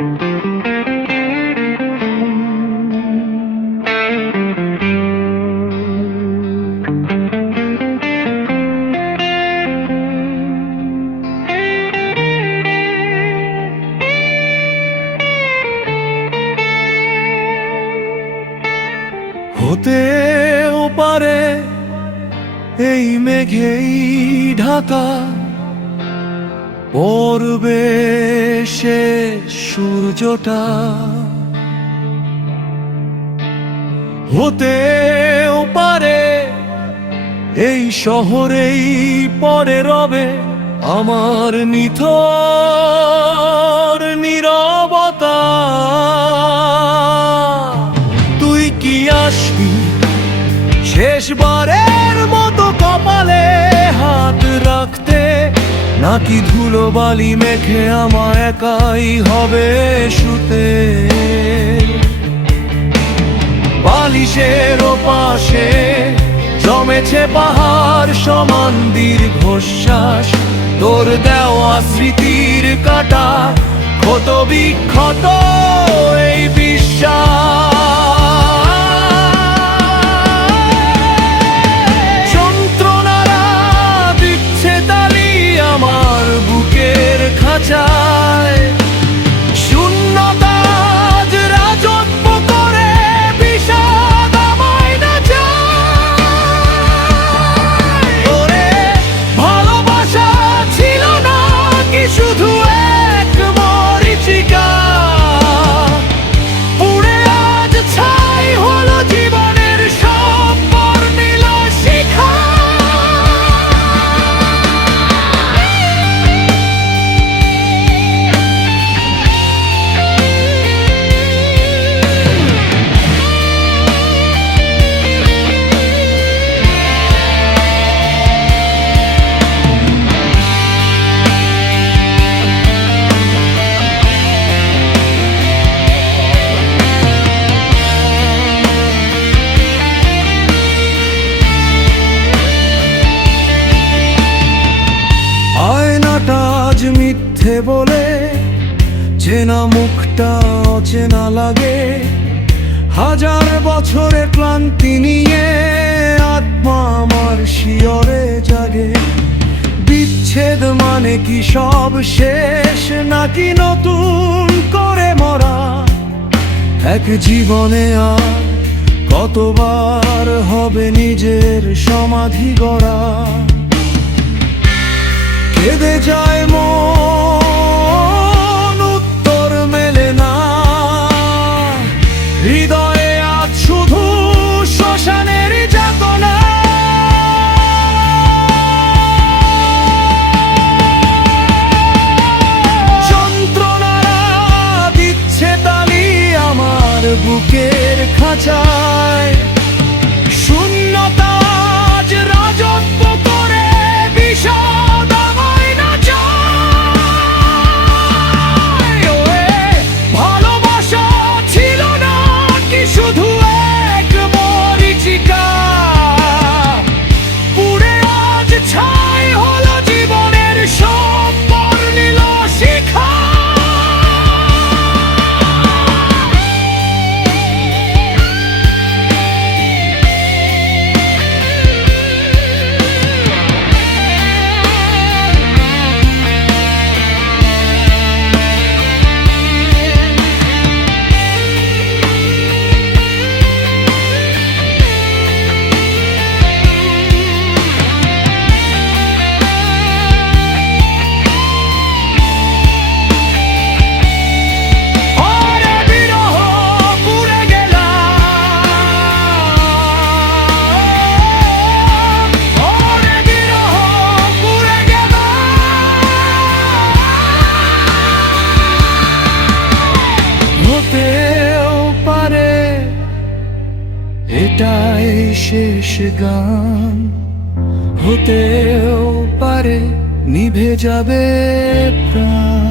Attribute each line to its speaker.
Speaker 1: হতে পারে এই মেঘেই ঢাকা পড়বে সে সূর্যটা হতেও পারে। এই শহরেই পরে রবে আমার নিথর নিরবতা। তুই কি আসবি শেষবারের মতো কপালে হাত নাকি ধুলো বালি মেখে আমার একাই হবে শুতে বালিশের পাশে জমেছে পাহাড়, সমান দীর্ঘশ্বাস। তোর দেওয়া স্মৃতির কাটা ক্ষত বিক্ষত মিথ্যে বলে, চেনা মুখটা অচেনা লাগে। হাজার বছরের ক্লান্তি নিয়ে আত্মা আমার শিয়রে জাগে। বিচ্ছেদ মানে কি সব শেষ, নাকি নতুন করে মরা? এক জীবনে আর কতবার হবে নিজের সমাধি গড়া? কেঁদে যায় মন আমার বুকের এটাই শেষ গান। হতেও পারে নিভে যাবে প্রাণ।